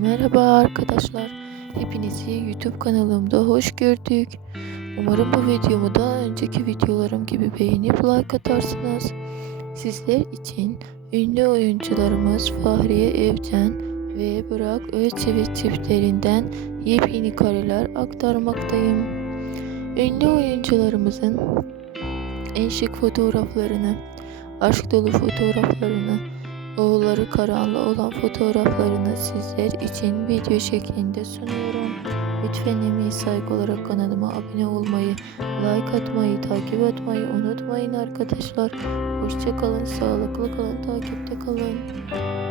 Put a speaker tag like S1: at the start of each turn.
S1: Merhaba arkadaşlar. Hepinizi YouTube kanalımda hoş gördük. Umarım bu videomu daha önceki videolarım gibi beğenip like atarsınız. Sizler için ünlü oyuncularımız Fahriye Evcen ve Burak Özçivit çiftlerinden yepyeni kareler aktarmaktayım. Ünlü oyuncularımızın en şık fotoğraflarını, aşk dolu fotoğraflarını, oğulları Karan'la olan fotoğraflarını sizler için video şeklinde sunuyorum. Lütfen emeği saygı olarak kanalıma abone olmayı, like atmayı, takip etmeyi unutmayın arkadaşlar. Hoşçakalın, sağlıklı kalın, takipte kalın.